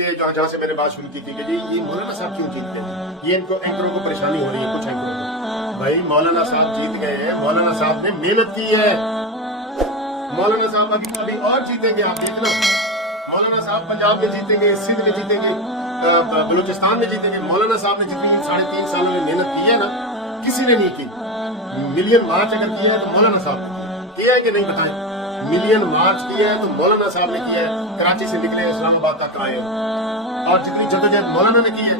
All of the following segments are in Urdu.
کہ جہاں سے میں نے بات شروع کی تھی کہ جی یہ مولانا صاحب کیوں جیتتے ہیں, یہ ان کو اینکروں کو پریشانی ہو رہی ہے, کچھ اینکروں کو. بھائی مولانا صاحب جیت گئے ہیں, مولانا صاحب نے محنت کی ہے. مولانا صاحب ابھی اور جیتیں گے, آپ دیکھنا. مولانا صاحب پنجاب میں جیتیں گے, سندھ میں جیتیں گے, بلوچستان میں جیتیں گے. مولانا صاحب نے جتنی 3.5 سالوں میں محنت کی ہے نا, کسی نے نہیں کی. ملین مارچ اگر کیا ہے تو مولانا صاحب نے کیا ہے کہ نہیں بتائیں. ملین مارچ کیا ہے تو مولانا صاحب نے کیا ہے. کراچی سے نکلے اسلام آباد تک آئے, اور جتنی جدوجہد مولانا نے کی ہے.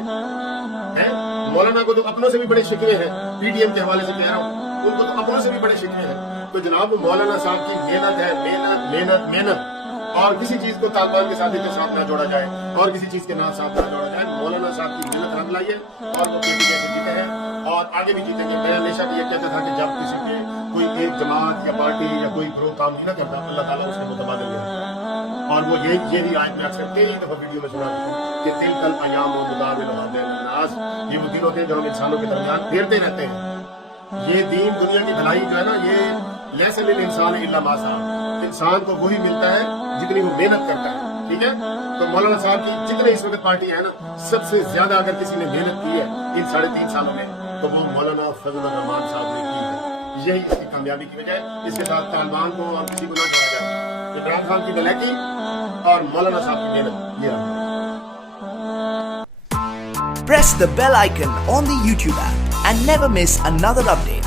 مولانا کو تو اپنوں سے بھی بڑے شکوے ہیں, پی ڈی ایم کے حوالے سے کہہ رہا ہوں, ان کو تو اپنوں سے بھی بڑے شکوے ہیں. تو جناب مولانا صاحب کی محنت ہے, محنت محنت محنت. اور کسی چیز کو طالبان کے ساتھ نہ جوڑا جائے, اور کسی چیز کے ساتھ نہ جوڑا جائے. مولانا صاحب کی محنت رنگ لائی ہے, اور وہ پی ٹی ایم سے جیتے ہیں, اور آگے بھی جیتیں گے. میں ہمیشہ یہ کہتا تھا کہ جب کسی کے کوئی ایک جماعت یا پارٹی یا کوئی گروہ کام نہیں نہ کرتا, اللہ تعالیٰ اس کے متبادل ہے. اور وہ یہ بھی آج میں اکثر کئی دفعہ ویڈیو میں سنا ہوں کہ تلک الایام نداولها بین الناس, یہ وہ دن ہوتے ہیں جو ہم انسانوں کے درمیان پھیرتے رہتے ہیں. یہ دین دنیا کی بھلائی جو ہے نا, یہ لیس للانسان الا ما سعی, انسان کو وہی ملتا ہے جتنی وہ محنت کرتا ہے. ٹھیک ہے, تو مولانا صاحب کی جتنے اس وقت پارٹی ہے نا, سب سے زیادہ اگر کسی نے محنت کی ہے ان 3.5 سالوں میں تو وہ مولانا فضل الرحمان صاحب نے کی ہے. یہی اس کی کامیابی کی وجہ ہے. اس کے ساتھ طالبان کو اور کسی کو نہ جوڑا جائے. عمران خان کی بلیکی اور مولانا صاحب کی محنت, یہ رہا. Press the bell icon on the YouTube app and never miss another update.